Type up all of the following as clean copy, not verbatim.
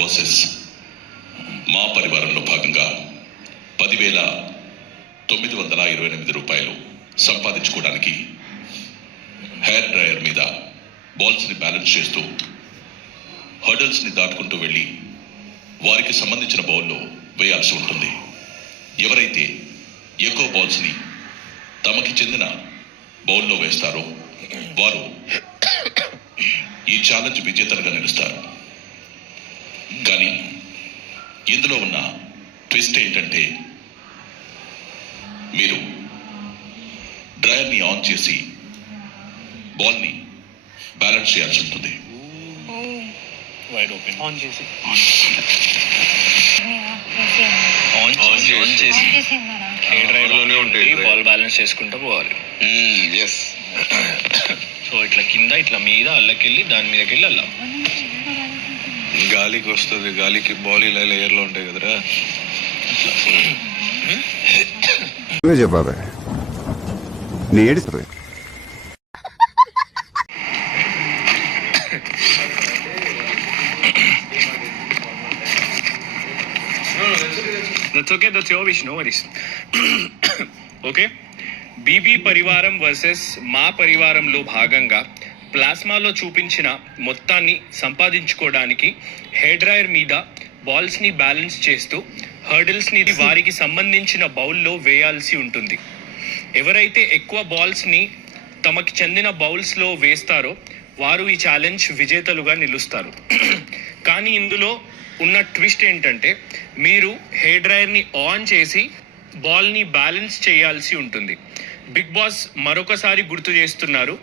Versus మా పరివారంలో భాగంగా 10,928 రూపాయలు సంపాదించుకోవడానికి హెయిర్ డ్రైయర్ మీద బాల్స్ని బ్యాలెన్స్ చేస్తూ హర్డల్స్ని దాటుకుంటూ వెళ్ళి వారికి సంబంధించిన బౌల్లో వేయాల్సి ఉంటుంది. ఎవరైతే ఎక్కువ బాల్స్ని తమకి చెందిన బౌల్లో వేస్తారో వారు ఈ ఛాలెంజ్ విజేతలుగా నిలుస్తారు. కానీ ఇందులో ఉన్న ట్విస్ట్ ఏంటంటే మీరు డ్రైయర్ని ఆన్ చేసి బాల్ని బ్యాలెన్స్ చేయాల్సి ఉంటుంది. వైడ్ ఓపెన్ ఆన్ చేసి హెయిర్ డ్రైవర్లోనే ఉంటుంది. బాల్ బ్యాలెన్స్ చేసుకుంటూ పోవాలి. సో ఇట్లా కింద ఇట్లా మీద అల్లకెళ్ళి దాని మీదకి వెళ్ళి అల్లా గాలికి వస్తుంది. గాలికి బాల్ ఇలా లేయర్లో ఉంటాయి కదరా. చెప్పాలి నేడు That's okay, that's your wish, no worries. Okay? BB పరివారం వర్సెస్ మా పరివారంలో భాగంగా ప్లాస్మాలో చూపించిన మొత్తాన్ని సంపాదించుకోవడానికి హెయిర్ డ్రైయర్ మీద బాల్స్ని బ్యాలెన్స్ చేస్తూ హర్డిల్స్ని వారికి సంబంధించిన బౌల్లో వేయాల్సి ఉంటుంది. ఎవరైతే ఎక్కువ బాల్స్ని తమకి చెందిన బౌల్స్లో వేస్తారో వారు ఈ ఛాలెంజ్ విజేతలుగా నిలుస్తారు. కానీ ఇందులో ఉన్న ట్విస్ట్ ఏంటంటే మీరు హెయిర్ డ్రైయర్ని ఆన్ చేసి బాల్ని బ్యాలెన్స్ చేయాల్సి ఉంటుంది. బిగ్ బాస్ మరొకసారి గుర్తు చేస్తున్నారు,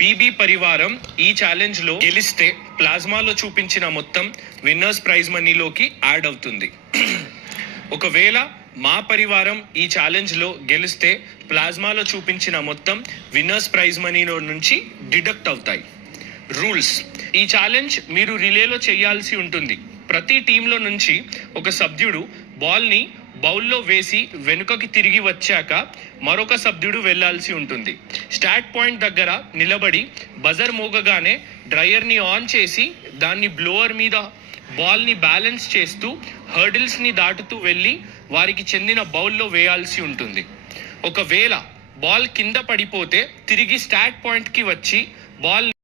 బీబీ పరివారం ఈ ఛాలెంజ్లో గెలిస్తే ప్లాస్మాలో చూపించిన మొత్తం విన్నర్స్ ప్రైజ్ మనీలోకి యాడ్ అవుతుంది. ఒకవేళ మా పరివారం ఈ ఛాలెంజ్లో గెలిస్తే ప్లాస్మాలో చూపించిన మొత్తం విన్నర్స్ ప్రైజ్ మనీలో నుంచి డిడక్ట్ అవుతాయి. రూల్స్: ఈ ఛాలెంజ్ మీరు రిలేలో చేయాల్సి ఉంటుంది. ప్రతి టీంలో నుంచి ఒక సభ్యుడు బాల్ని బౌల్లో వేసి వెనుకకి తిరిగి వచ్చాక మరొక సభ్యుడు వెళ్లాల్సి ఉంటుంది. స్టార్ట్ పాయింట్ దగ్గర నిలబడి బజర్ మోగగానే డ్రైయర్ని ఆన్ చేసి దాన్ని బ్లోవర్ మీద బాల్ని బ్యాలెన్స్ చేస్తూ హర్డిల్స్ని దాటుతూ వెళ్ళి వారికి చెందిన బౌల్లో వేయాల్సి ఉంటుంది. ఒకవేళ బాల్ కింద పడిపోతే తిరిగి స్టార్ట్ పాయింట్కి వచ్చి బాల్